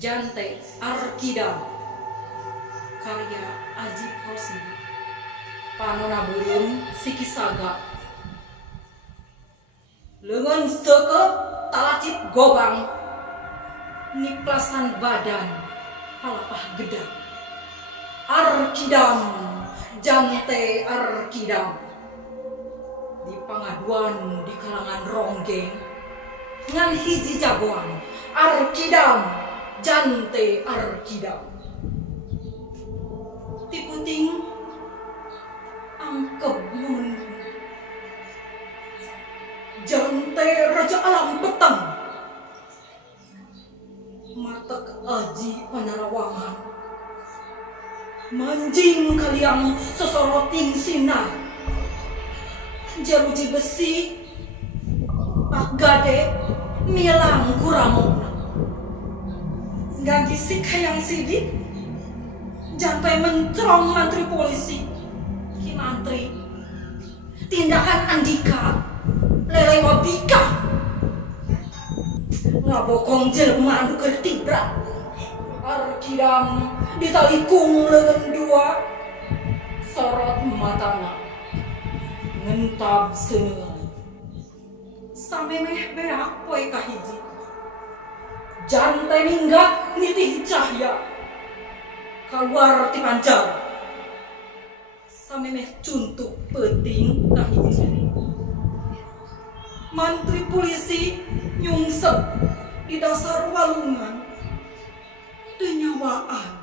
Jante Arkida karya Aji Prasidi panona burung sikisaga lengan sekep talacip gobang niplasan badan palapah gedang Arkidam Jante Arkidam di pangaduan di kalangan ronggeng ngan hiji jagoan Arkidam Jante Arkidam tiputing angkep nun Jante Raja Alam Petang matek aji panarawangan manjing kaliang sesoroting sinar jaruji besi pak gade milang kuramona gak gisik hayang sidik jantai mencrong mantri polisi ki mantri tindakan Andika lele wabika ngabokong jelema anu ketibrak Arkidam ditalikung lengan dua sorot matana ngentab senengan samemeh beak poe kahiji jantai minggat nitih cahya keluar ti pancar samemeh cuntuk peting kahiji mantri polisi nyungsep di dasar walungan teu nyawaan